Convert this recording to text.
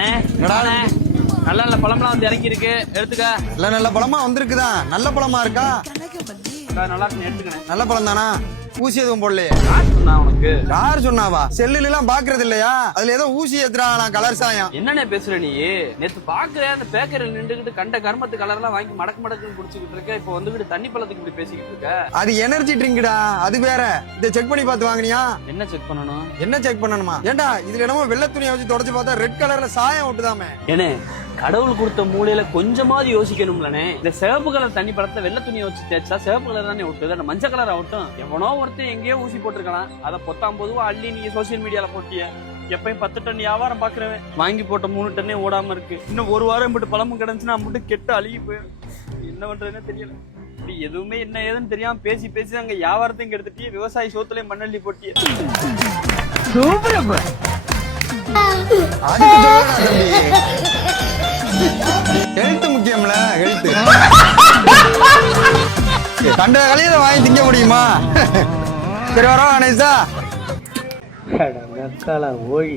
அண்ணே அண்ணே நல்ல நல்ல பழம்லாம் வந்து இறங்கி இருக்கு எடுத்துக்க. நல்ல நல்ல பழமா வந்திருக்குதான். நல்ல பழமா இருக்கா? நல்லா இருக்கு எடுத்துக்கணே. நல்ல பழம் தானா? ஊசி எதுவும் போடலையே? உனக்கு யார் சொன்னாவா? செல்லுல எல்லாம் பாக்குறது இல்லையா? அதுல ஏதோ ஊசி ஏத்துறாங்களா கலர் சாயம். என்னண்ணே பேசுற நீ? நேத்து பாக்குறேன் அந்த பேக்கரியில் நின்றுகிட்டு கண்ட கர்மத்து கலர் எல்லாம் வாங்கி மடக்கு மடக்குன்னு குடிச்சுக்கிட்டு இருக்க. இப்ப வந்துகிட்டு தண்ணி பழத்துக்கு இப்படி பேசிக்கிட்டு இருக்க. அது எனர்ஜி ட்ரிங்க்டா, அது வேற. இதை செக் பண்ணி பார்த்து வாங்கினியா? என்ன செக் பண்ணணும்? என்ன செக் பண்ணணுமா? ஏண்டா இதுல என்னமோ வெள்ளை துணியை வச்சு தொடச்சு பார்த்தா ரெட் கலர்ல சாயம் விட்டுதாமே. ஏனே கடவுள் கொடுத்த மூலையில கொஞ்சமாவது யோசிக்கணும்லனே. இந்த சிவப்பு கலர் தண்ணி படத்தை வெள்ளை துணியை வச்சு தேய்ச்சா சிவப்பு கலர் தானே விட்டுது. அந்த மஞ்சள் கலர் ஆகட்டும். எவனோ ஒருத்தர் எங்கேயோ ஊசி போட்டிருக்கலாம். அதை 19 அள்ளி நீங்க சோசியல் மீடியால போட்டிய. எப்பயும் 10 டன் வியாபாரம் பாக்குறவன் வாங்கி போட்ட 3 டன்னே ஓடாம இருக்கு. இன்னும் ஒரு வாரம் மட்டும் பழமும் கிடந்துச்சுன்னா மட்டும் கெட்டு அழுகி போயிடும். என்ன பண்றதுன்னு தெரியல. இப்படி எதுவுமே என்ன ஏதுன்னு தெரியாம பேசி பேசி அங்க வியாபாரத்தையும் கெடுத்துட்டு விவசாயி சோத்துலயே மண்ணள்ளி போட்டிய. Health முக்கியம்ல, health. கண்ட கலையில வாங்கி திங்க முடியுமா? சரி வரோம் கணேசா. ஓய்